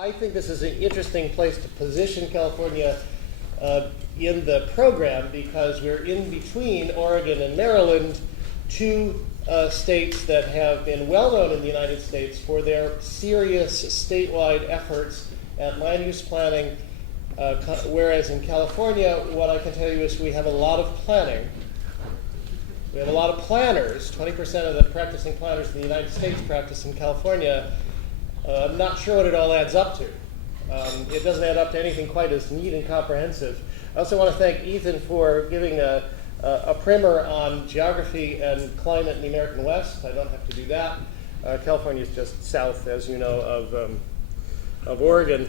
I think this is an interesting place to position California in the program because we're in between Oregon and Maryland, two states that have been well known in the United States for their serious statewide efforts at land use planning, whereas in California, what I can tell you is we have a lot of planning. We have a lot of planners. 20% of the practicing planners in the United States practice in California. I'm not sure what it all adds up to. It doesn't add up to anything quite as neat and comprehensive. I also want to thank Ethan for giving a primer on geography and climate in the American West. I don't have to do that. California is just south, as you know, of Oregon.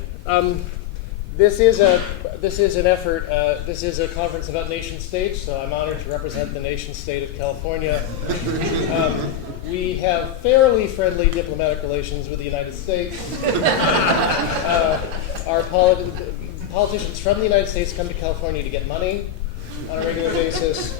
This is an effort. This is a conference about nation states, so I'm honored to represent the nation state of California. We have fairly friendly diplomatic relations with the United States. Our politicians from the United States come to California to get money on a regular basis.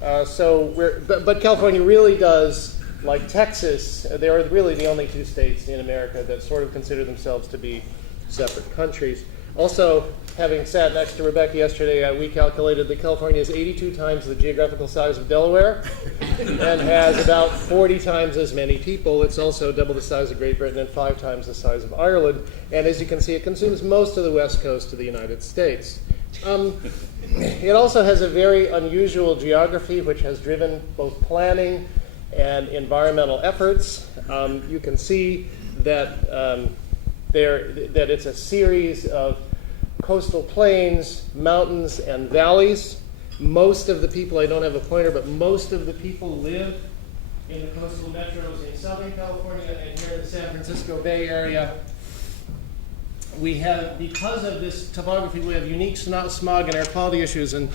But California really does, like Texas, they're really the only two states in America that sort of consider themselves to be separate countries. Also, having sat next to Rebecca yesterday, we calculated that California is 82 times the geographical size of Delaware and has about 40 times as many people. It's also double the size of Great Britain and 5 times the size of Ireland. And as you can see, it consumes most of the west coast of the United States. It also has a very unusual geography, which has driven both planning and environmental efforts. You can see that that it's a series of coastal plains, mountains, and valleys. Most of the people, I don't have a pointer, but most of the people live in the coastal metros in Southern California and here in the San Francisco Bay Area. We have, because of this topography, we have unique smog and air quality issues, and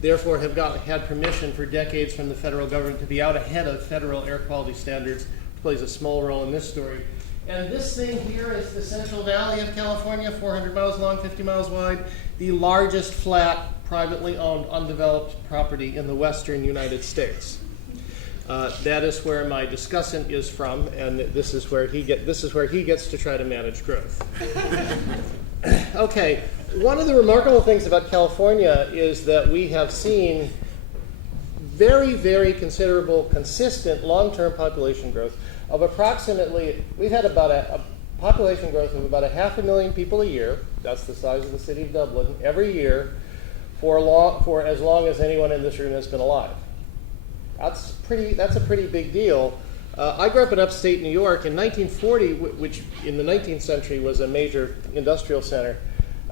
therefore have had permission for decades from the federal government to be out ahead of federal air quality standards, which plays a small role in this story. And this thing here is the Central Valley of California, 400 miles long, 50 miles wide, the largest flat, privately owned, undeveloped property in the western United States. That is where my discussant is from, and this is where he gets to try to manage growth. Okay, one of the remarkable things about California is that we have seen very, very considerable, consistent, long-term population growth of approximately, we've had about a population growth of about 500,000 people a year. That's the size of the city of Dublin, every year for as long as anyone in this room has been alive. That's a pretty big deal. I grew up in upstate New York in 1940, which in the 19th century was a major industrial center.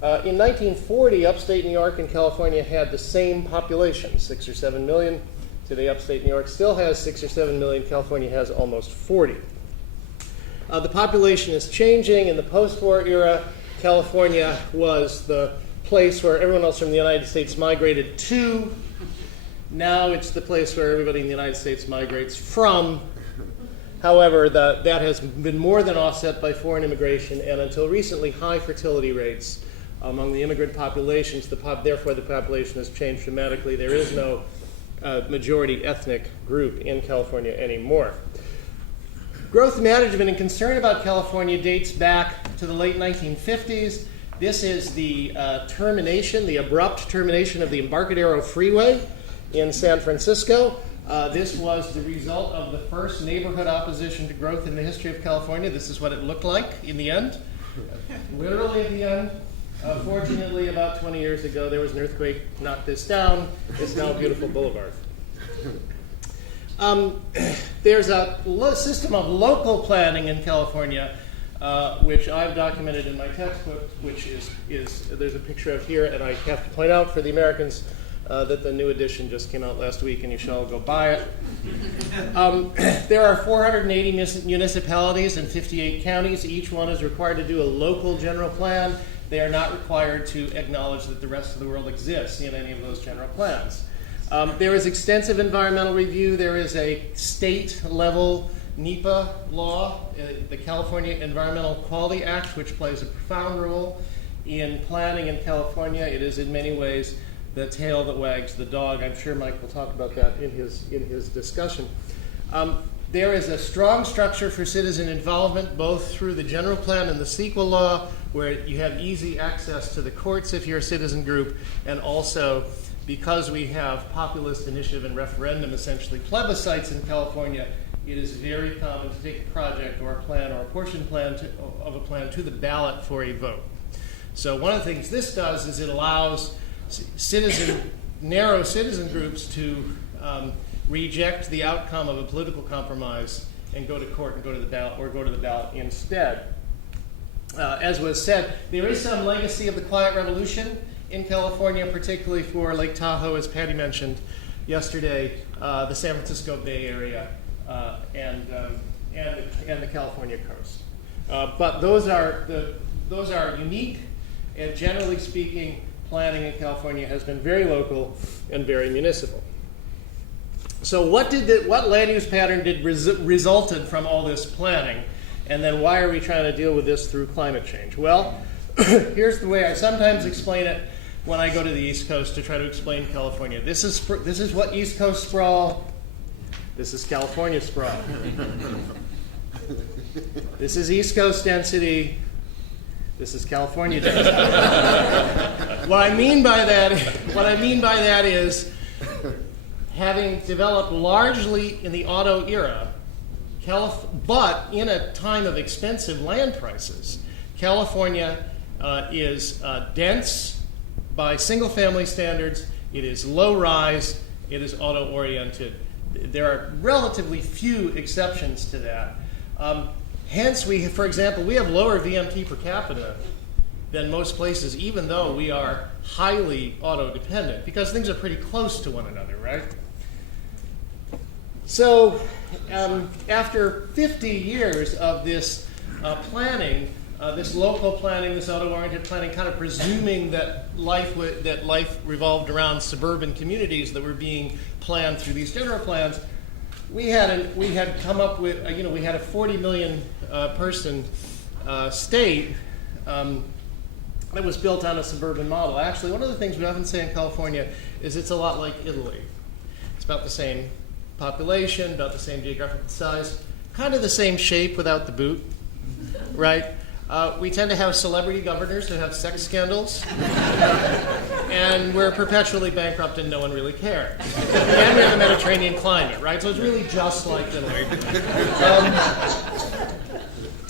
In 1940, upstate New York and California had the same population, 6 or 7 million. Today, upstate New York still has 6 or 7 million. California has almost 40. The population is changing. In the post-war era, California was the place where everyone else from the United States migrated to. Now it's the place where everybody in the United States migrates from. However, that has been more than offset by foreign immigration, and until recently, high fertility rates among the immigrant populations. Therefore, the population has changed dramatically. There is no majority ethnic group in California anymore. Growth management and concern about California dates back to the late 1950s. This is the abrupt termination of the Embarcadero Freeway in San Francisco. This was the result of the first neighborhood opposition to growth in the history of California. This is what it looked like in the end, literally at the end. Fortunately, about 20 years ago, there was an earthquake, knocked this down. It's now a beautiful boulevard. There's a system of local planning in California, which I've documented in my textbook, which is there's a picture of here, and I have to point out for the Americans that the new edition just came out last week, and you shall go buy it. There are 480 municipalities and 58 counties. Each one is required to do a local general plan. They are not required to acknowledge that the rest of the world exists in any of those general plans. There is extensive environmental review. There is a state-level NEPA law, the California Environmental Quality Act, which plays a profound role in planning in California. It is in many ways the tail that wags the dog. I'm sure Mike will talk about that in his discussion. There is a strong structure for citizen involvement, both through the general plan and the CEQA law, where you have easy access to the courts if you're a citizen group, and also because we have populist initiative and referendum, essentially plebiscites in California, it is very common to take a project or a plan or a portion plan of a plan to the ballot for a vote. So one of the things this does is it allows narrow citizen groups to reject the outcome of a political compromise and go to court and go to the ballot, or go to the ballot instead. As was said, there is some legacy of the Quiet Revolution in California, particularly for Lake Tahoe, as Patty mentioned yesterday, the San Francisco Bay Area, and the California coast. But those are unique, and generally speaking, planning in California has been very local and very municipal. So what land use pattern resulted from all this planning, and then why are we trying to deal with this through climate change? Well, here's the way I sometimes explain it when I go to the East Coast to try to explain California. This is what East Coast sprawl. This is California sprawl. This is East Coast density. This is California density. What I mean by that is, having developed largely in the auto era, but in a time of expensive land prices, California is dense by single-family standards. It is low-rise. It is auto-oriented. There are relatively few exceptions to that. Hence, for example, we have lower VMT per capita than most places, even though we are highly auto-dependent, because things are pretty close to one another, right? So, after 50 years of this planning, this local planning, this auto-oriented planning, kind of presuming that life revolved around suburban communities that were being planned through these general plans, we had come up with, we had a 40 million person state that was built on a suburban model. Actually, one of the things we often say in California is it's a lot like Italy. It's about the same population, about the same geographical size, kind of the same shape without the boot, right? We tend to have celebrity governors who have sex scandals, and we're perpetually bankrupt and no one really cares. And we have a Mediterranean climate, right? So it's really just like Italy.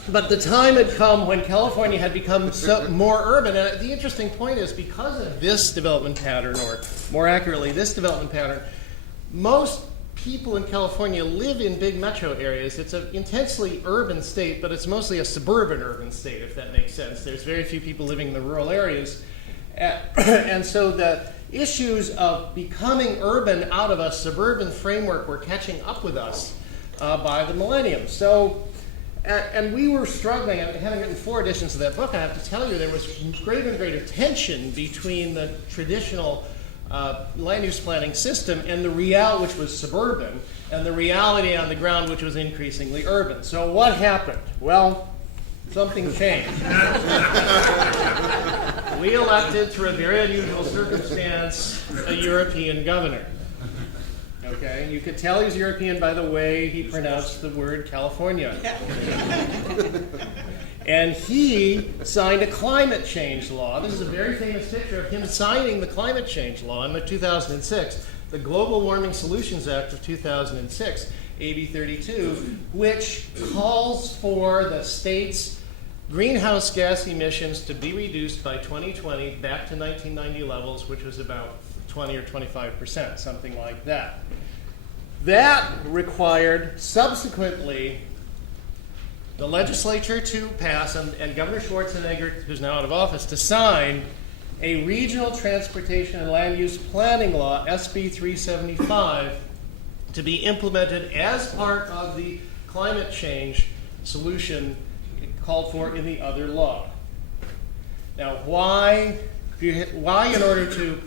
But the time had come when California had become more urban, and the interesting point is, because of this development pattern, or more accurately, this development pattern, most people in California live in big metro areas. It's an intensely urban state, but it's mostly a suburban urban state, if that makes sense. There's very few people living in the rural areas. And so the issues of becoming urban out of a suburban framework were catching up with us by the millennium. So, and we were struggling, having written 4 editions of that book, I have to tell you, there was greater and greater tension between the traditional land use planning system and the which was suburban, and the reality on the ground, which was increasingly urban. So what happened? Well, something changed. We elected, through a very unusual circumstance, a European governor. Okay, you could tell he's European by the way he pronounced the word California. And he signed a climate change law. This is a very famous picture of him signing the climate change law in 2006, the Global Warming Solutions Act of 2006, AB 32, which calls for the state's greenhouse gas emissions to be reduced by 2020 back to 1990 levels, which was about 20 or 25%, something like that. That required, subsequently, the legislature to pass, and Governor Schwarzenegger, who's now out of office, to sign a regional transportation and land use planning law, SB 375, to be implemented as part of the climate change solution called for in the other law. Now, why in order to,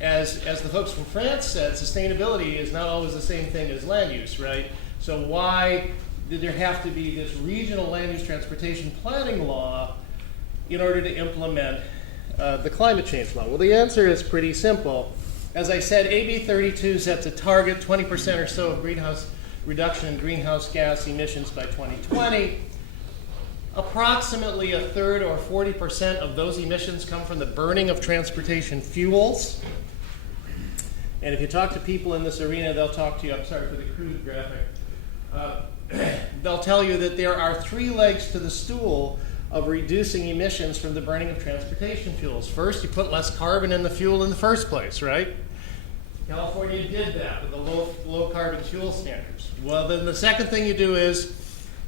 as the folks from France said, sustainability is not always the same thing as land use, right? So why did there have to be this regional land use transportation planning law in order to implement the climate change law? Well, the answer is pretty simple. As I said, AB 32 sets a target, 20% or so of greenhouse reduction in greenhouse gas emissions by 2020. Approximately a third or 40% of those emissions come from the burning of transportation fuels. And if you talk to people in this arena, they'll talk to you, I'm sorry for the crude graphic, they'll tell you that there are three legs to the stool of reducing emissions from the burning of transportation fuels. First, you put less carbon in the fuel in the first place, right? California did that with the low carbon fuel standards. Well, then the second thing you do is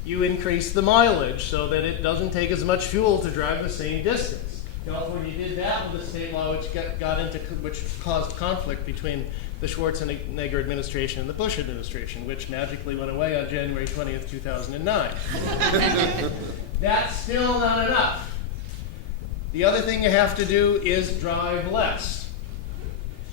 you increase the mileage so that it doesn't take as much fuel to drive the same distance. California did that with the state law, which caused conflict between the Schwarzenegger administration and the Bush administration, which magically went away on January 20th, 2009. That's still not enough. The other thing you have to do is drive less.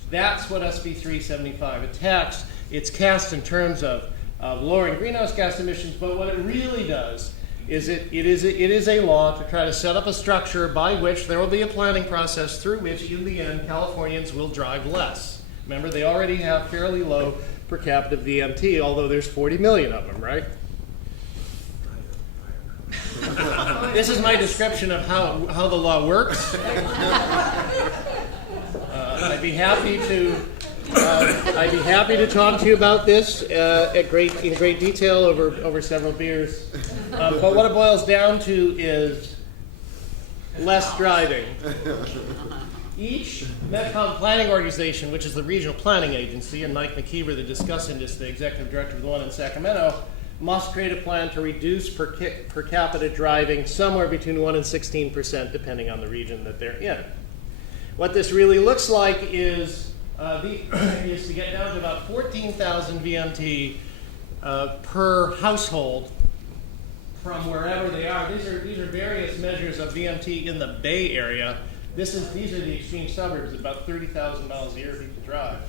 That's what SB 375 attacks. It's cast in terms of lowering greenhouse gas emissions, but what it really does is it is a law to try to set up a structure by which there will be a planning process through which, in the end, Californians will drive less. Remember, they already have fairly low per capita VMT, although there's 40 million of them, right? This is my description of how the law works. I'd be happy to talk to you about this in great detail over several beers. But what it boils down to is less driving. Each MetCom planning organization, which is the regional planning agency, and Mike McKeever, the discussant, is the executive director of the one in Sacramento, must create a plan to reduce per capita driving somewhere between 1% and 16%, depending on the region that they're in. What this really looks like is to get down to about 14,000 VMT per household from wherever they are. These are various measures of VMT in the Bay Area. These are the extreme suburbs, about 30,000 miles a year people drive.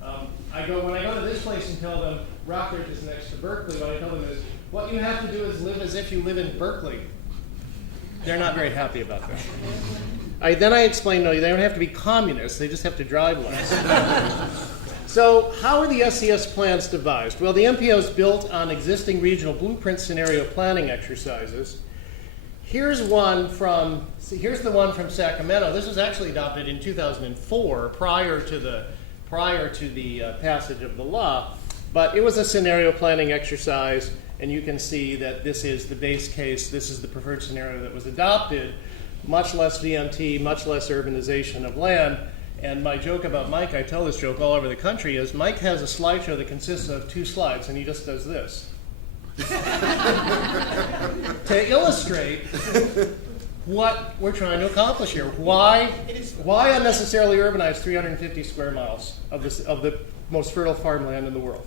When I go to this place and tell them Rockridge is next to Berkeley, what I tell them is, what you have to do is live as if you live in Berkeley. They're not very happy about that. Then I explain, no, they don't have to be communists, they just have to drive less. So how are the SCS plans devised? Well, the MPO is built on existing regional blueprint scenario planning exercises. Here's the one from Sacramento. This was actually adopted in 2004, prior to the passage of the law, but it was a scenario planning exercise, and you can see that this is the base case. This is the preferred scenario that was adopted. Much less VMT, much less urbanization of land. And my joke about Mike, I tell this joke all over the country, is Mike has a slideshow that consists of 2 slides, and he just does this. To illustrate what we're trying to accomplish here. Why unnecessarily urbanize 350 square miles of the most fertile farmland in the world?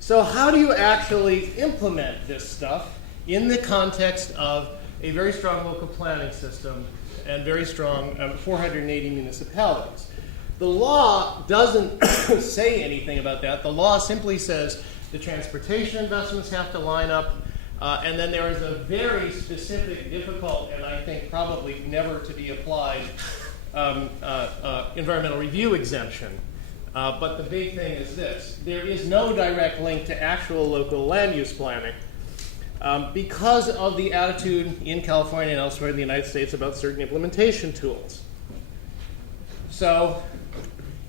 So how do you actually implement this stuff in the context of a very strong local planning system and very strong 480 municipalities? The law doesn't say anything about that. The law simply says the transportation investments have to line up, and then there is a very specific, difficult, and I think probably never to be applied environmental review exemption. But the big thing is this. There is no direct link to actual local land use planning because of the attitude in California and elsewhere in the United States about certain implementation tools. So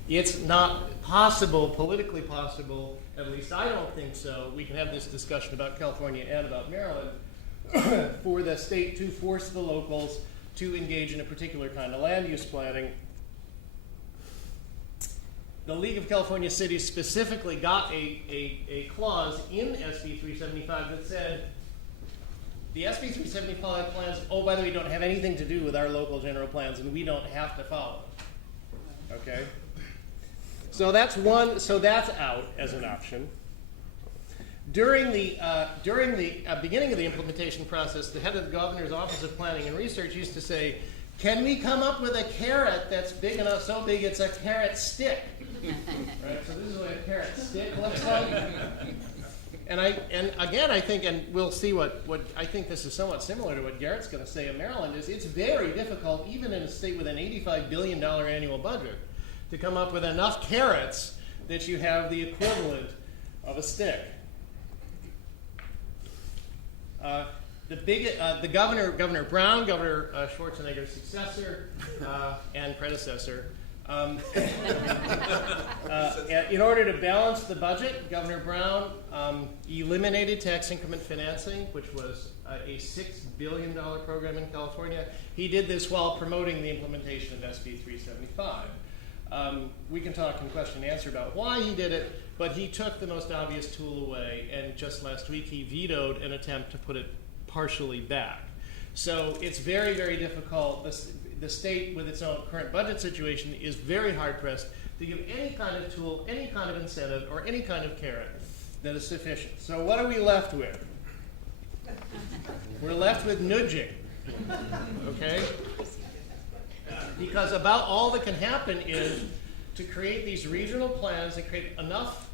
it's not possible, politically possible, at least I don't think so, we can have this discussion about California and about Maryland, for the state to force the locals to engage in a particular kind of land use planning. The League of California Cities specifically got a clause in SB 375 that said, the SB 375 plans, oh, by the way, don't have anything to do with our local general plans, and we don't have to follow them. Okay? So that's out as an option. During the beginning of the implementation process, the head of the governor's Office of Planning and Research used to say, can we come up with a carrot that's big enough, so big it's a carrot stick? Right, so this is what a carrot stick looks like. And again, I think, and we'll see what I think this is somewhat similar to what Garrett's going to say in Maryland, is it's very difficult, even in a state with an $85 billion annual budget, to come up with enough carrots that you have the equivalent of a stick. The Governor Brown, Governor Schwarzenegger's successor and predecessor, in order to balance the budget, Governor Brown eliminated tax increment financing, which was a $6 billion program in California. He did this while promoting the implementation of SB 375. We can talk in question and answer about why he did it, but he took the most obvious tool away, and just last week he vetoed an attempt to put it partially back. So it's very, very difficult. The state, with its own current budget situation, is very hard-pressed to give any kind of tool, any kind of incentive, or any kind of carrot that is sufficient. So what are we left with? We're left with nudging, okay? Because about all that can happen is to create these regional plans and create enough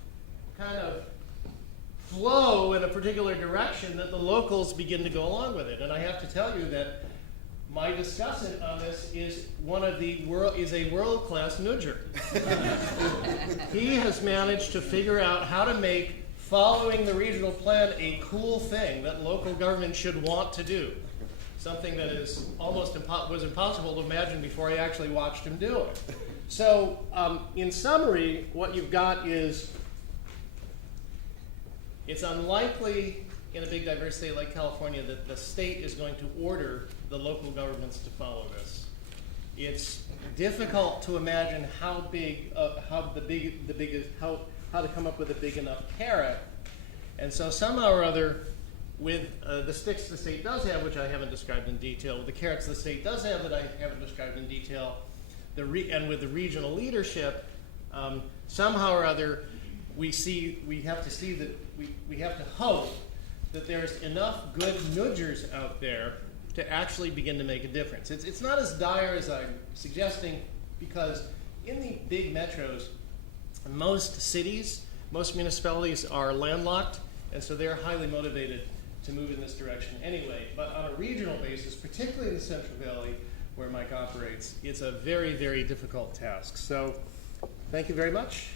kind of flow in a particular direction that the locals begin to go along with it. And I have to tell you that my discussant on this is a world-class nudger. He has managed to figure out how to make following the regional plan a cool thing that local government should want to do. Something that is almost was impossible to imagine before I actually watched him do it. So, in summary, what you've got is it's unlikely in a big diverse state like California that the state is going to order the local governments to follow this. It's difficult to imagine how to come up with a big enough carrot, and so somehow or other, with the sticks the state does have, which I haven't described in detail, with the carrots the state does have that I haven't described in detail, and with the regional leadership, somehow or other, we have to hope that there's enough good nudgers out there to actually begin to make a difference. It's not as dire as I'm suggesting, because in the big metros, most cities, most municipalities are landlocked, and so they're highly motivated to move in this direction anyway. But on a regional basis, particularly in the Central Valley where Mike operates, it's a very, very difficult task. So thank you very much.